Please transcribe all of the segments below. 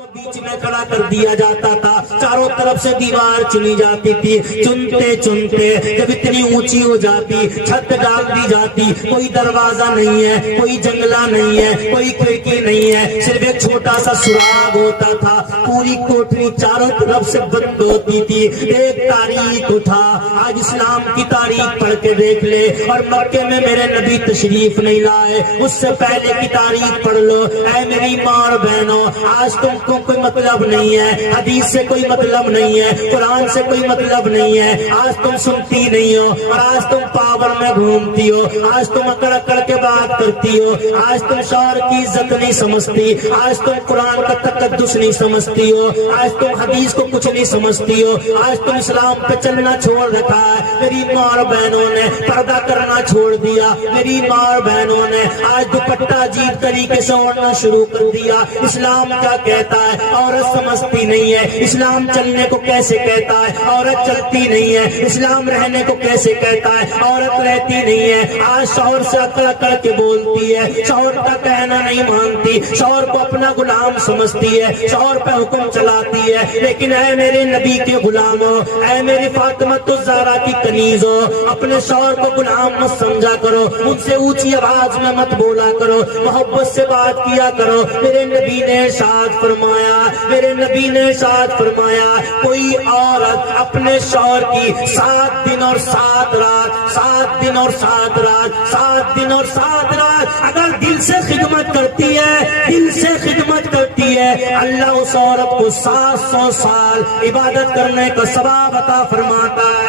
کو بیچ میں کھڑا کر دیا جاتا تھا، چاروں طرف سے دیوار چنی جاتی تھی، چنتے چنتے جب اتنی اونچی ہو جاتی، چھت ڈال دی جاتی، کوئی دروازہ نہیں ہے، کوئی جنگلہ نہیں ہے، کوئی کھڑکی نہیں ہے، صرف ایک چھوٹا سا سراغ ہوتا تھا، پوری کوٹری چاروں طرف سے بند ہوتی تھی، ایک تاریخ اٹھا۔ آج اسلام کی تاریخ پڑھ کے دیکھ لے، اور مکے میں میرے نبی تشریف نہیں لائے، اس سے پہلے کی تاریخ پڑھ لو۔ اے میری ماں اور بہنوں، آج تم کو کوئی مطلب نہیں ہے، حدیث سے کوئی مطلب نہیں ہے، قرآن سے کوئی مطلب نہیں ہے، آج تم سنتی نہیں ہو، اور آج تم پاور میں گھومتی ہو، آج تم اکڑ اکڑ کے بات کرتی ہو، آج تم شوہر کی عزت نہیں سمجھتی، آج تم قرآن کا تقدس نہیں سمجھتی ہو، آج تم حدیث کو کچھ نہیں سمجھتی ہو، آج تم اسلام پہ چلنا چھوڑ رکھا ہے۔ میری ماں اور بہنوں نے پردہ کرنا چھوڑ دیا، میری ماں اور بہنوں نے آج دوپٹہ عجیب طریقے سے اوڑھنا شروع کر دیا۔ اسلام کیا کہتا ہے عورت سمجھتی نہیں ہے، اسلام چلنے کو کیسے کہتا ہے عورت چلتی نہیں ہے، اسلام رہنے کو کیسے کہتا ہے عورت رہتی نہیں ہے۔ آج شوہر سے اکڑ اکڑ کے بولتی ہے، شوہر کا کہنا نہیں مانتی، شوہر کو اپنا غلام سمجھتی ہے، شوہر پہ حکم چلاتی ہے۔ لیکن اے میرے نبی کے غلاموں، اے میری فاطمہ الزہرا کی کنیزوں، اپنے شوہر کو غلام مت سمجھا کرو، ان سے اونچی آواز میں مت بولا کرو، محبت سے بات کیا کرو۔ میرے نبی نے ارشاد فرمایا، میرے نبی نے ارشاد فرمایا، کوئی عورت اپنے شوہر کی 7 دن اور 7 رات، 7 دن اور 7 رات، 7 دن اور 7 رات اگر دل سے خدمت کرتی ہے، دل سے خدمت کرتی ہے، اللہ اس عورت کو 700 سال عبادت کرنے کا ثواب عطا فرماتا ہے۔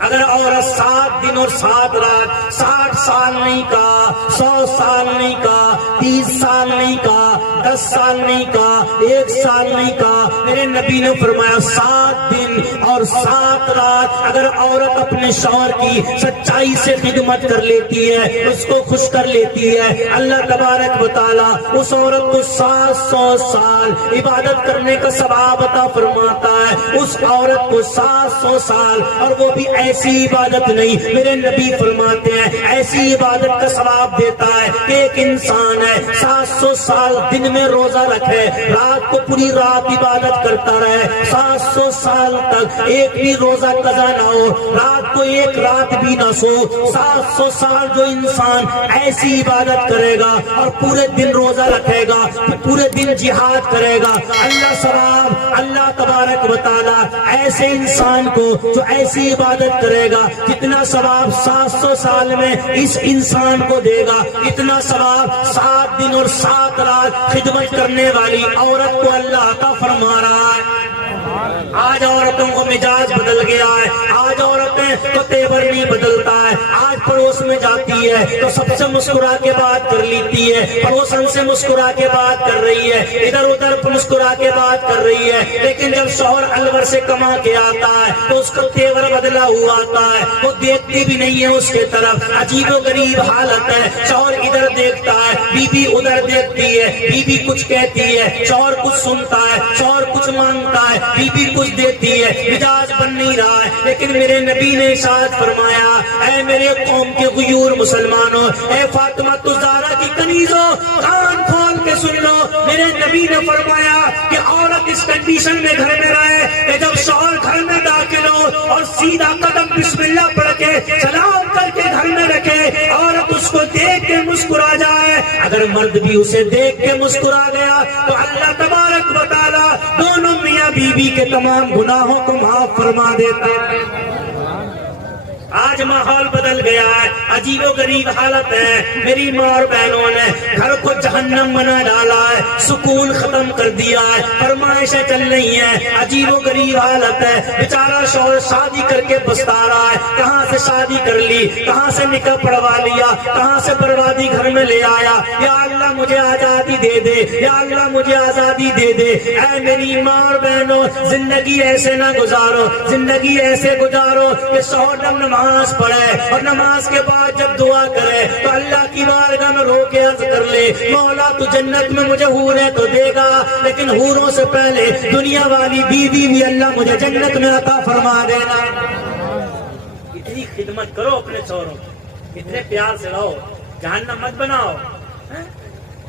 اگر عورت 7 دن اور 7 رات، 60 سال نہیں کہا، 100 سال نہیں کہا، 30 سال نہیں کہا، 10 سال نہیں کہا، 1 سال نہیں کہا، میرے نبی نے فرمایا 7 دن اور 7 رات اگر عورت اپنے شوہر کی سچائی سے خدمت کر لیتی ہے، اس کو خوش کر لیتی ہے، اللہ تبارک و تعالیٰ اس عورت کو 700 سال عبادت کرنے کا ثواب عطا فرماتا ہے۔ اس عورت کو 700 سال، اور وہ بھی ایسی عبادت نہیں، میرے نبی فرماتے ہیں ایسی عبادت کا ثواب دیتا ہے کہ ایک انسان ہے 700 سال دن میں روزہ رکھے، رات کو پوری رات عبادت کرتا رہے، 700 سال تک ایک بھی روزہ قضا نہ ہو، رات کو ایک رات بھی نہ سو۔ 700 سال جو انسان ایسی عبادت کرے گا اور پورے دن روزہ رکھے گا، پورے دن جہاد کرے گا، اللہ ثواب، اللہ تبارک و تعالیٰ ایسے انسان کو جو ایسی عبادت کرے گا جتنا ثواب 700 سال میں اس انسان کو دے گا، اتنا ثواب 7 دن اور 7 رات خدمت کرنے والی عورت کو اللہ عطا فرما رہا ہے۔ آج عورتوں کو مزاج بدل گیا ہے، آج عورتیں تو تیور نہیں بدلتا ہے، آج پڑوس میں جاتی ہے تو سب سے مسکرا کے بات کر لیتی ہے، پڑوسن سے مسکرا کے بات کر رہی ہے، ادھر ادھر مسکرا کے بات کر رہی ہے، لیکن جب شوہر الور سے کما کے آتا ہے تو اس کا تیور بدلا ہوا آتا ہے، وہ دیکھتی بھی نہیں ہے اس کے طرف، عجیب و غریب حالت ہے، شوہر ادھر دیکھتا ہے، بیوی ادھر دیکھتی ہے، بیوی کچھ کہتی ہے، شوہر کچھ سنتا ہے، شوہر کچھ مانگتا ہے، بیوی کچھ دیتی ہے، مزاج بن نہیں رہا ہے۔ لیکن میرے نبی نے ارشاد فرمایا، اے میرے قوم کے غیور مسلمانوں، اے فاطمہ الزہرا کی کنیزوں، کان کھول کے سن لو، میرے نبی نے فرمایا کہ عورت اس کنڈیشن میں گھر میں رہے کہ جب شوہر گھر میں داخل ہو اور سیدھا قدم بسم اللہ پڑھ کے سلام کر کے گھر میں رکھے، عورت اس کو دیکھ کے مسکرا جائے، اگر مرد بھی اسے دیکھ کے مسکرا گیا تو اللہ تبارک و تعالیٰ دونوں میاں بیوی کے تمام گناہوں کو معاف فرما دیتا ہے۔ آج ماحول بدل گیا ہے، عجیب و غریب حالت ہے، میری ماں اور بہنوں نے گھر کو جہنم بنا ڈالا ہے، سکون ختم کر دیا ہے، فرمائشیں چل رہی ہیں، عجیب و غریب حالت ہے، بیچارہ شوہر شادی کر کے پچھتا رہا ہے، کہاں سے شادی کر لی، کہاں سے نکاح پڑھوا لیا، کہاں سے بربادی گھر میں لے آیا، یا اللہ مجھے آزادی دے دے، یا اللہ مجھے آزادی دے دے۔ اے میری ماں اور بہنوں، زندگی ایسے نہ گزارو، زندگی ایسے گزارو کہ شوہر جب نماز پڑھے اور نماز کے بعد جب دعا کرے تو اللہ کی بارگاہ میں رو کے عرض کر لے، مولا تو جنت میں مجھے حوریں تو دے گا، لیکن حوروں سے پہلے دنیا والی بیوی بھی اللہ مجھے جنت میں عطا فرما دینا۔ اتنی خدمت کرو اپنے شوہروں، اتنے پیار سے رہو، جہنم مت بناؤ۔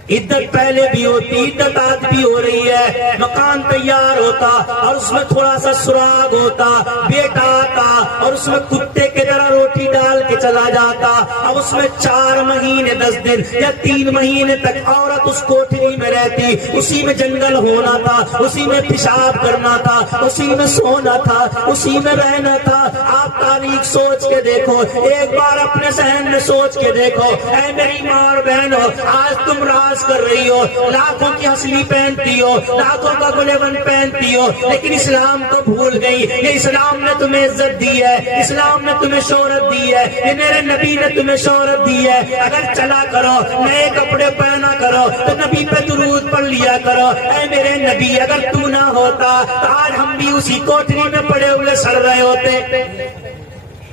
عدت پہلے بھی ہوتی، عدت آج بھی ہو رہی ہے، مکان تیار ہوتا اور اس میں تھوڑا سا سراغ ہوتا، بیٹا آتا اور اس میں کتے کے طرح روٹی ڈال کے چلا جاتا، اب اس میں 4 مہینے 10 دن یا 3 مہینے تک عورت اس کوٹھری میں رہتی، اسی میں جنگل ہونا تھا، اسی میں پیشاب کرنا تھا، اسی میں سونا تھا، اسی میں رہنا تھا۔ آپ تاریخ سوچ کے دیکھو، ایک بار اپنے ذہن میں سوچ کے دیکھو، اے میری ماں اور بہنوں، آج تم راز کر رہی ہو، لاکھوں کی ہسلی پہنتی ہو، لاکھوں کا گلیون پہنتی ہو، لیکن اسلام کو بھول گئی۔ یہ اسلام نے تمہیں عزت دی ہے، اسلام نے تمہیں شہرت دی ہے، یہ میرے نبی نے تمہیں شہرت دی ہے۔ اگر چلا کرو، نئے کپڑے پہنا کرو تو نبی پہ درود پڑھ لیا کرو۔ اے میرے نبی، اگر تو نہ ہوتا تو آج ہم بھی اسی کوٹری میں پڑے ہوئے سڑ رہے ہوتے۔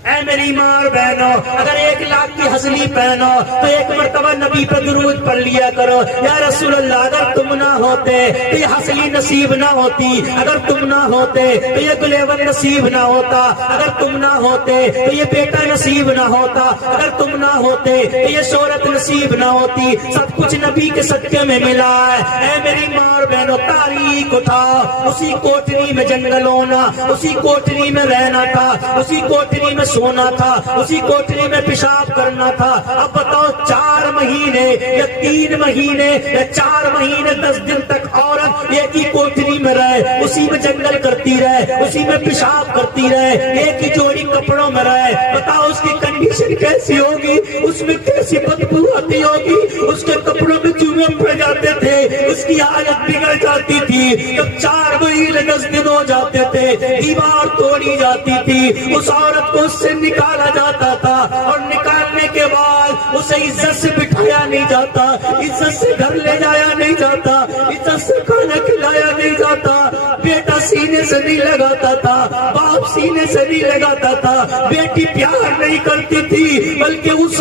اے میری ماں اور بہنوں، اگر 1 لاکھ کی ہسلی پہنو تو 1 مرتبہ نبی پہ درود پڑھ لیا کرو۔ یا رسول اللہ، اگر تم نہ ہوتے تو یہ ہسلی نصیب نہ ہوتی، اگر تم نہ ہوتے تو یہ گلیون نصیب نہ ہوتا، اگر تم نہ ہوتے تو یہ بیٹا نصیب نہ ہوتا، اگر تم نہ ہوتے تو یہ شہرت نصیب نہ ہوتی۔ سب کچھ نبی کے صدقے میں ملا ہے۔ اے میری ماں اور بہنوں، تاریخ اٹھاؤ، اسی کوٹری میں جنگل ہونا، اسی کوٹری میں رہنا تھا، اسی کوٹری میں سونا تھا، اسی کوٹری میں پیشاب کرنا تھا۔ اب بتاؤ 4 مہینے یا 3 مہینے یا 4 مہینے 10 دن تک عورت ایک ہی کوٹری میں رہے، اسی میں جنگل کرتی رہے، اسی میں پیشاب کرتی رہے، ایک ہی جوڑی کپڑوں میں رہے، بتاؤ اس کی کنڈیشن کیسی ہوگی، اس میں کیسی بدبو آتی ہوگی، اس کے کپڑوں میں چوہے پڑ جاتے تھے، اس کی حالت بگڑ جاتی تھی۔ جب 4 مہینے 10 دن ہو جاتے تھے، دیوار توڑی جاتی تھی، اس عورت کو سے نکالا جاتا تھا، اور نکالنے کے بعد اسے عزت سے بٹھایا نہیں جاتا، عزت سے گھر لے جایا نہیں جاتا، عزت سے کھانا کھلایا نہیں جاتا، بیٹا سینے سے نہیں لگاتا تھا، باپ سینے سے نہیں لگاتا تھا، بیٹی پیار نہیں کرتی تھی، بلکہ اس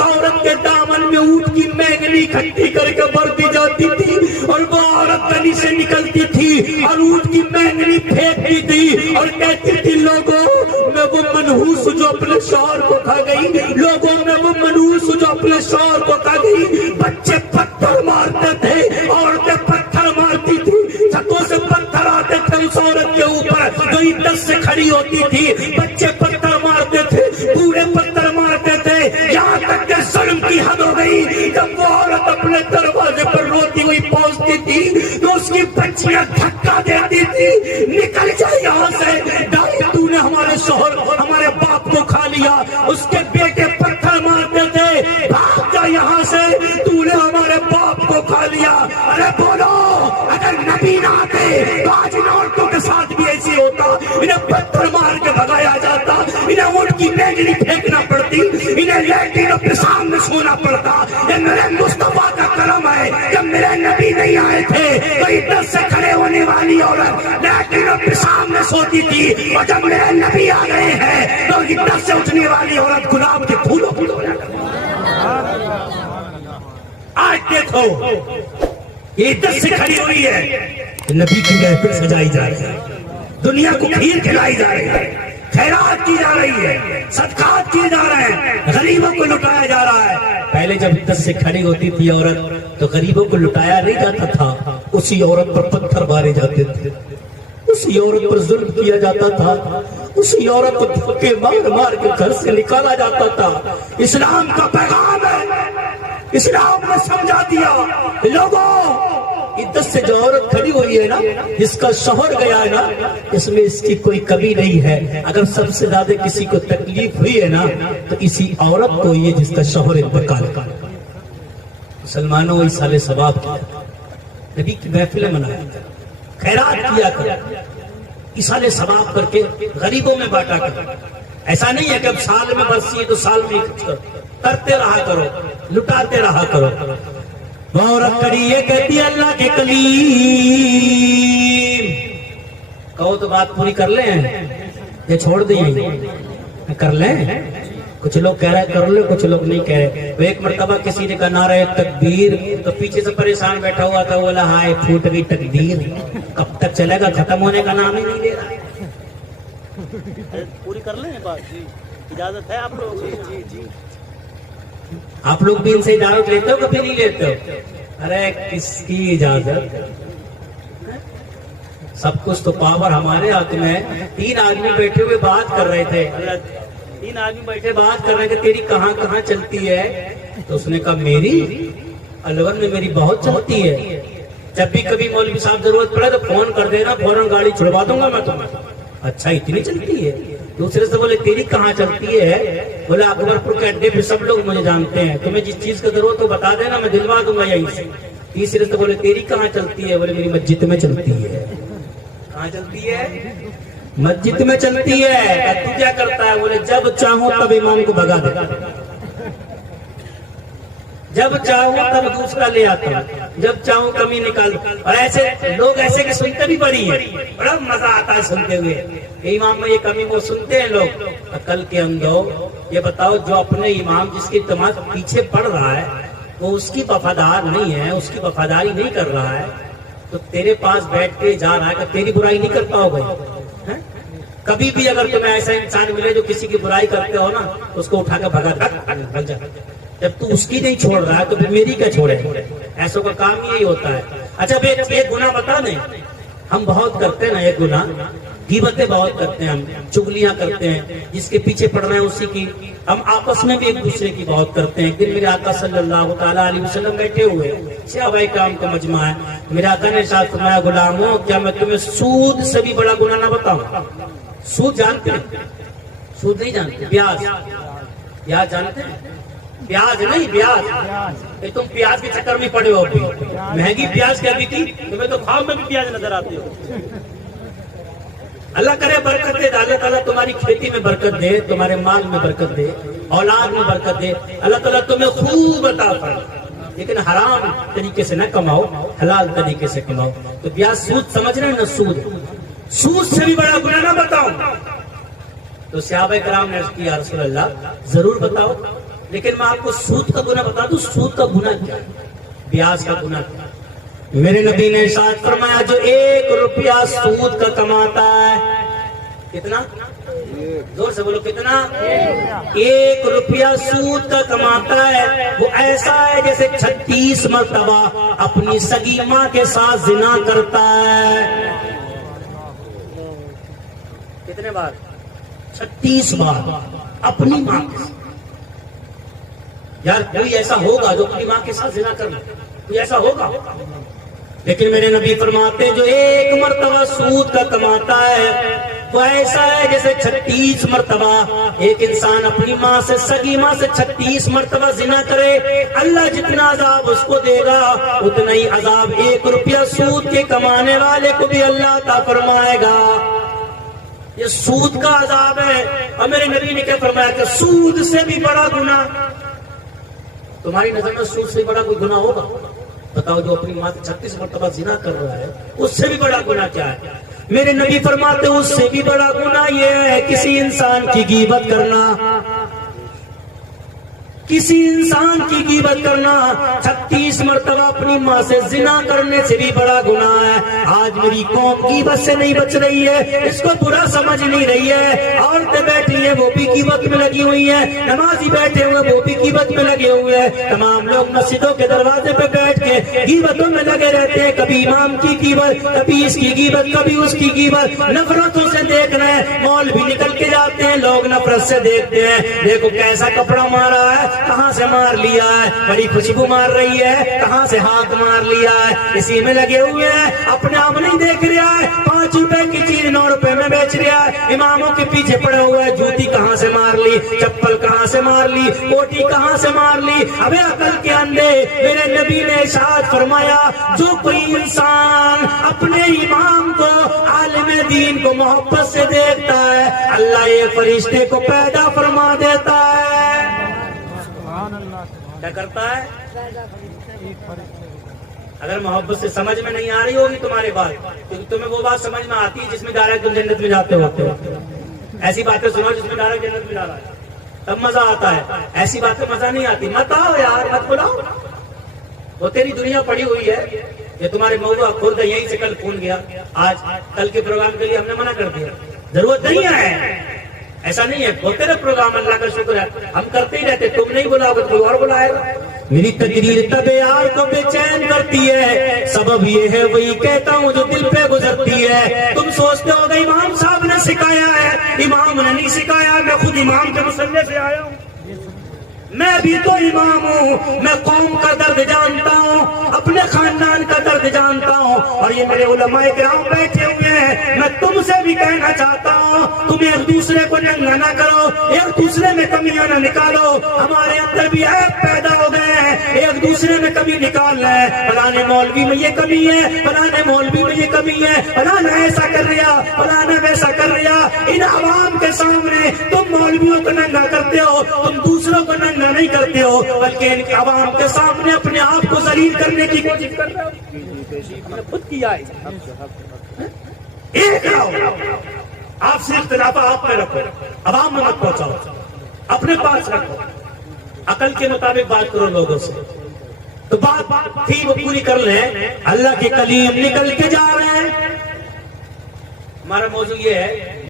عورت کے دامن میں اونٹ کی مینگنی اکٹھی کر کے بھر دی جاتی تھی، اور وہ عورت گلی سے نکلتی تھی اور اونٹ کی مینگنی پھینکتی تھی اور کہتی تھی، لوگوں میں وہ منحوس جو اپنے شوہر کو کھا گئی، لوگوں میں وہ منحوس جو اپنے شوہر کو کھا گئی۔ بچے پتھر مارتے تھے، عورتیں پتھر مارتی تھی، چھتوں سے پتھر آتے تھے اس عورت کے اوپر جو عدت سے کھڑی ہوتی تھی، بچے پتھر مارتے تھے، بوڑھے پتھر مارتے تھے، یہاں تک کہ ظلم کی حد ہو گئی۔ جب وہ عورت اپنے دروازے پر روتی ہوئی پہنچتی تھی تو اس کی بچیاں دھکا دیتی تھی، نکل جائے یہاں سے، ڈائی تو نے ہمارے شوہر ہمارے باپ کو کھا لیا۔ اس کے بیٹے پتھر مارتے تھے، بھاگ جا یہاں سے، تو نے ہمارے باپ کو کھا لیا۔ ارے بولو، اگر نبی نہ آتے تو آج ان عورتوں کے ساتھ بھی ایسی ہوتا، انہیں پتھر مار کے بھگایا جاتا، انہیں اونٹ کی مینگنی پھینکنا پڑتی، انہیں لیٹرین اور پیشاب میں سونا پڑتا۔ یہ میرے مصطفیٰ کا کرم ہے، جب میرے نبی نہیں آئے تھے تو عدت سے کھڑے ہونے والی عورت لیٹرین اور پیشاب میں سوتی تھی، اور جب میرے نبی آ گئے ہیں تو عدت سے اٹھنے والی عورت گلاب کے پھولوں کی ہو جاتی۔ آج دیکھو یہ عدت سے کھڑی ہوئی ہے، نبی کی محفل سجائی جا رہی ہے، دنیا کو کھیر کھلائی جا رہی ہے، خیرات کی جا رہی ہے، صدقات کیے جا رہے ہیں، غریبوں کو لٹایا جا رہا ہے۔ پہلے جب عدت سے کھڑی ہوتی تھی عورت تو غریبوں کو لٹایا نہیں جاتا تھا، اسی عورت پر پتھر مارے جاتے تھے، اسی عورت پر ظلم کیا جاتا تھا، اسی عورت کو دھکے مار مار کے گھر سے نکالا جاتا تھا۔ اسلام کا پیغام ہے، اسلام نے سمجھا دیا، لوگوں عدت سے جو عورت کھڑی ہوئی ہے نا، جس کا شوہر گیا ہے نا، اس میں اس کی کوئی کمی نہیں ہے۔ اگر سب سے زیادہ کسی کو تکلیف ہوئی ہے نا تو اسی عورت کو یہ جس کا شوہر انتقال کر۔ مسلمانوں ایصال ثواب کیا، نبی کی محفلیں منایا، خیرات کیا کر، ایصال ثواب کر کے غریبوں میں بانٹا کر۔ ایسا نہیں ہے کہ اب سال میں برسی ہے تو سال میں کرتے رہا کرو، لٹاتے رہا کرو۔ عورت کھڑی یہ کہتی ہے، اللہ کے کلیم، کہو تو بات پوری کر لیں یا چھوڑ دیں؟ کر لیں۔ کچھ لوگ کہہ رہے کر لیں، کچھ لوگ نہیں کہہ رہے۔ وہ ایک مرتبہ کسی نے کہا نعرہ تکبیر تو پیچھے سے پریشان بیٹھا ہوا تھا، بولا ہائے پھوٹ گئی تقدیر، کب تک چلے گا، ختم ہونے کا نام ہی نہیں لے رہا۔ پوری کر لیں بات، جی اجازت ہے آپ لوگوں کی؟ جی جی آپ لوگ بھی ان سے اجازت لیتے ہو کبھی نہیں لیتے ہو؟ ارے کس کی اجازت؟ سب کچھ تو پاور ہمارے ہاتھ میں ہے. 3 آدمی بیٹھے ہوئے بات کر رہے تھے, 3 آدمی بیٹھے بات کر رہے تھے, تیری کہاں کہاں چلتی ہے؟ تو اس نے کہا میری الور میں میری بہت چلتی ہے. جب بھی کبھی مولوی صاحب ضرورت پڑے تو فون کر دینا, فوراً گاڑی چھڑوا دوں گا میں تمہیں. اچھا اتنی چلتی ہے؟ دوسرے سے بولے تیری کہاں چلتی ہے؟ بولے اکبر پور کے اڈے پہ سب لوگ مجھے جانتے ہیں, تمہیں جس چیز کا ضرورت ہو بتا دینا, میں دلوا دوں گا یہیں سے. تیسرے سے بولے تیری کہاں چلتی ہے؟ بولے میری مسجد میں چلتی ہے. کہاں چلتی ہے؟ مسجد میں چلتی ہے. تو کیا کرتا ہے؟ بولے جب چاہوں تب امام کو بھگا دے, جب چاہوں تب دوسرا لے آتا ہوں, جب چاہوں کمی نکال. اور ایسے لوگ ایسے کہ سنتے بھی بڑی ہے, بڑا مزہ آتا ہے سنتے ہوئے. امام میں یہ کمی وہ سنتے ہیں لوگ. عقل کے اندھو یہ بتاؤ, جو اپنے امام جس کی جماعت پیچھے پڑ رہا ہے وہ اس کی وفادار نہیں ہے, اس کی وفاداری نہیں کر رہا ہے, تو تیرے پاس بیٹھ کے جا رہا ہے کہ تیری برائی نہیں کرتا ہوگا. کبھی بھی اگر تمہیں ایسا انسان ملے جو کسی کی برائی کرتے ہو نا, اس کو اٹھا کے بھگا جا. جب تو اس کی نہیں چھوڑ رہا ہے تو پھر میری کیا چھوڑے؟ ایسوں کا کام یہی ہوتا ہے. اچھا ایک گناہ بتا دیں, ہم بہت کرتے ہیں نا ایک گناہ, غیبتیں بہت کرتے ہیں, ہم چگلیاں کرتے ہیں, جس کے پیچھے پڑ رہے ہیں اسی کی. ہم آپس میں بھی ایک دوسرے کی بہت کرتے ہیں. ایک دن میرے آقا صلی اللہ تعالیٰ علیہ وسلم بیٹھے ہوئے, صحابہ کرام کا مجمع ہے. میرے آقا نے ارشاد فرمایا, غلاموں کیا میں تمہیں سود سے بھی بڑا گناہ نہ بتاؤں؟ سود جانتے ہیں؟ سود نہیں جانتے؟ پیاز جانتے ہیں؟ پیاز نہیں, پیاز. تم پیاز کے چکر میں پڑے ہو. ابھی مہنگی پیاز کیا بھی تھی, تمہیں تو کھاؤ میں بھی پیاز نظر آتی ہو. اللہ کرے برکت دے, اللہ تعالیٰ تمہاری کھیتی میں برکت دے, تمہارے مال میں برکت دے, اولاد میں برکت دے. اللہ تعالیٰ تمہیں خوب عطا فرمائے, لیکن حرام طریقے سے نہ کماؤ, حلال طریقے سے کماؤ. تو پیاز سود سمجھ رہے ہیں نا, سود سے بھی بڑا گناہ نہ بتاؤ. تو صحابہ کرام نے عرض کیا, یا رسول اللہ ضرور بتاؤ, لیکن میں آپ کو سود کا گناہ بتا دوں. سود کا گناہ کیا ہے, پیاز کا گناہ کیا ہے؟ میرے نبی نے ارشاد فرمایا, جو 1 روپیہ سود کا کماتا ہے, کتنا؟ زور سے بولو, کتنا؟ 1 روپیہ سود کا کماتا ہے, وہ ایسا ہے جیسے 36 مرتبہ اپنی سگی ماں کے ساتھ زنا کرتا ہے. کتنے بار؟ 36 بار اپنی ماں کے ساتھ. یار کوئی ایسا ہوگا جو اپنی ماں کے ساتھ زنا کرنا؟ کوئی ایسا ہوگا؟ لیکن میرے نبی فرماتے ہیں, جو 1 مرتبہ سود کا کماتا ہے وہ ایسا ہے جیسے 36 مرتبہ ایک انسان اپنی ماں سے, سگی ماں سے 36 مرتبہ زنا کرے. اللہ جتنا عذاب اس کو دے گا اتنا ہی عذاب 1 روپیہ سود کے کمانے والے کو بھی اللہ عطا فرمائے گا. یہ سود کا عذاب ہے. اور میرے نبی نے کیا فرمایا کہ سود سے بھی بڑا گناہ. تمہاری نظر میں سود سے بڑا کوئی گناہ ہوگا؟ بتاؤ, جو اپنی ماں سے 36 مرتبہ زنا کر رہا ہے اس سے بھی بڑا گناہ کیا ہے؟ میرے نبی فرماتے اس سے بھی بڑا گناہ یہ ہے کسی انسان کی غیبت کرنا. کسی انسان کی غیبت کرنا 36 مرتبہ اپنی ماں سے زنا کرنے سے بھی بڑا گناہ ہے. آج میری قوم غیبت سے نہیں بچ رہی ہے, اس کو برا سمجھ نہیں رہی ہے. عورتیں بیٹھی ہیں وہ بھی غیبت میں لگی ہوئی ہیں, نمازی بیٹھے ہوئے وہ بھی غیبت میں لگے ہوئے ہیں. تمام لوگ مسجدوں کے دروازے پہ بیٹھ کے غیبتوں میں لگے رہتے ہیں. کبھی امام کی غیبت, کبھی اس کی غیبت, کبھی اس کی غیبت. نفرتوں سے دیکھ رہے ہیں, مول بھی نکل کے جاتے ہیں, لوگ نفرت سے دیکھتے ہیں, دیکھو کیسا کپڑا مارا ہے, کہاں سے مار لیا ہے, بڑی خوشبو مار رہی ہے, کہاں سے ہاتھ مار لیا ہے. اسی میں لگے ہوئے ہیں, اپنے آپ نہیں دیکھ رہا ہے. 5 روپے کی چیز 9 روپے میں بیچ رہا ہے. اماموں کے پیچھے پڑا ہوا ہے, جوتی کہاں سے مار لی, چپل کہاں سے مار لی, کوٹی کہاں سے مار لی. ابے عقل کے اندھے, میرے نبی نے ارشاد فرمایا, جو کوئی انسان اپنے امام کو, عالم دین کو محبت سے دیکھتا ہے, اللہ یہ فرشتے کو پیدا فرما دیتا ہے. کیا کرتا ہے؟ اگر محبت سے سمجھ میں نہیں آ رہی ہوگی تمہارے بات, کیونکہ تمہیں وہ بات سمجھ میں آتی ہے جس میں ڈائریکٹ تم جنت میں جاتے ہوتے ہو. ایسی باتیں سنو جس میں ڈائریکٹ جنت میں جا رہا ہے, تب مزہ آتا ہے. ایسی باتیں مزہ نہیں آتی. مت آؤ یار, مت بلاؤ. وہ تیری دنیا پڑی ہوئی ہے, یہ تمہارے موضوع خود یہیں سے کل فون گیا, آج کل کے پروگرام کے لیے ہم نے منع کر دیا. ضرورت نہیں ہے, ایسا نہیں ہے، ہوتے نا پروگرام، اللہ کا شکر ہے ہم کرتے ہی رہتے، تم نہیں بلاؤ گے کوئی اور بلائے گا. میری تقریر تب یار کو بے چین کرتی ہے، سبب یہ ہے وہی کہتا ہوں جو دل پہ گزرتی ہے. تم سوچتے ہو کہ امام صاحب نے سکھایا ہے، امام نے نہیں سکھایا، میں خود امام کے مسئلے سے آیا ہوں. میں بھی تو امام ہوں، میں قوم کا درد جانتا ہوں، اپنے خاندان کا درد جانتا ہوں، اور یہ میرے علماء کرام بیٹھے ہوئے ہیں. میں تم سے بھی کہنا چاہتا ہوں تم ایک دوسرے کو ننگا نہ کرو، ایک دوسرے میں کمیاں نہ نکالو. ہمارے اندر بھی عیب پیدا ہو گئے ہیں، ایک دوسرے میں کمی نکال رہے ہیں. فلانے مولوی میں یہ کمی ہے، فلانے مولوی میں یہ کمی ہے، فلانا ایسا کر رہا، فلانا ویسا کر رہا. ان عوام کے سامنے تم مولویوں کو ننگا کرتے ہو، تم دوسروں کو ننگا نہیں کرتے ہو، بلکہ ان عوام کے سامنے اپنے آپ کو ذلیل کرنے کی کوشش کر رہے ہو. خود کیا ایک رہو، آپ سے اختلافات میں رکھو، عوام میں مت پہنچاؤ، اپنے پاس رکھو، عقل کے مطابق بات کرو لوگوں سے. تو بات تھی وہ پوری کر لیں. اللہ کے کلیم نکل کے جا رہے ہیں. ہمارا موضوع یہ ہے